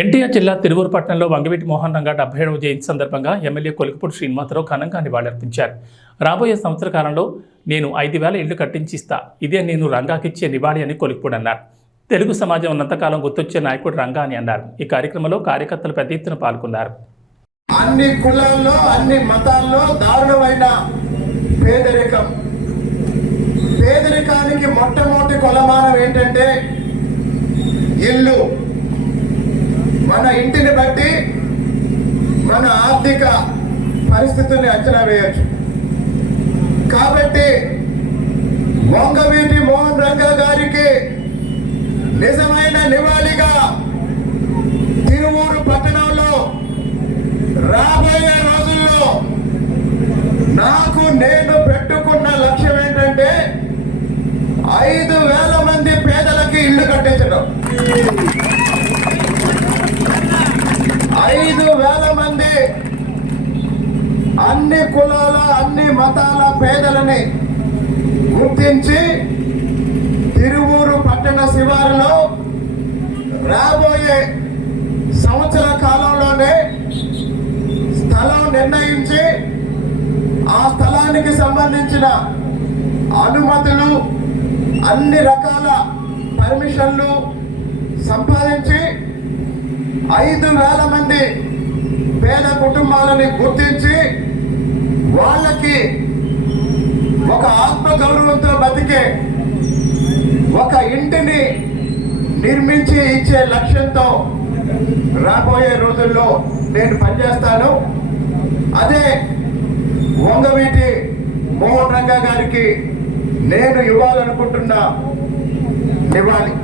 ఎన్టీఆర్ జిల్లా తిరువూరు పట్టణంలో వంగవీటి మోహన్ రంగా 77వ జయంతి సందర్భంగా ఎమ్మెల్యే కొలికపూడి శ్రీనివాసరావు ఘనంగా నివాళులర్పించారు. రాబోయే సంవత్సర కాలంలో నేను 5,000 ఇళ్లు కట్టించిస్తా, ఇదే నేను రంగాకిచ్చే నివాళి అని కొలికపూడి అన్నారు. తెలుగు సమాజం ఉన్నంతకాలం గుర్తొచ్చే నాయకుడు రంగా అని అన్నారు. ఈ కార్యక్రమంలో కార్యకర్తలు పెద్ద ఎత్తున పాల్గొన్నారు. అన్ని కులాల్లో అన్ని మతాల్లో దారుణమైన పేదరికానికి మొట్టమొదటి కొలమానం ఏంటంటే ఇల్లు. మన ఇంటిని బట్టి మన ఆర్థిక పరిస్థితుల్ని అంచనా వేయచ్చు. కాబట్టి వంగవీటి మోహన్ రంగా గారికి నిజమైన నివాళిగా తిరువూరు పట్టణంలో రాబోయే రోజుల్లో నేను పెట్టుకున్న లక్ష్యం ఏంటంటే 5,000 మంది పేదలకి ఇల్లు కట్టించడం. 5,000 మంది అన్ని కులాల అన్ని మతాల పేదలని గుర్తించి తిరువూరు పట్టణ శివారులో రాబోయే సంవత్సర కాలంలోనే స్థలం నిర్ణయించి ఆ స్థలానికి సంబంధించిన అనుమతులు అన్ని రకాల పర్మిషన్లు సంపాదించి 5,000 మంది పేద కుటుంబాలని గుర్తించి వాళ్ళకి ఒక ఆత్మగౌరవంతో బతికే ఒక ఇంటిని నిర్మించి ఇచ్చే లక్ష్యంతో రాబోయే రోజుల్లో నేను పనిచేస్తాను. అదే వంగవీటి మోహన్ రంగా గారికి నేను ఇవ్వాలనుకుంటున్న నివాళి.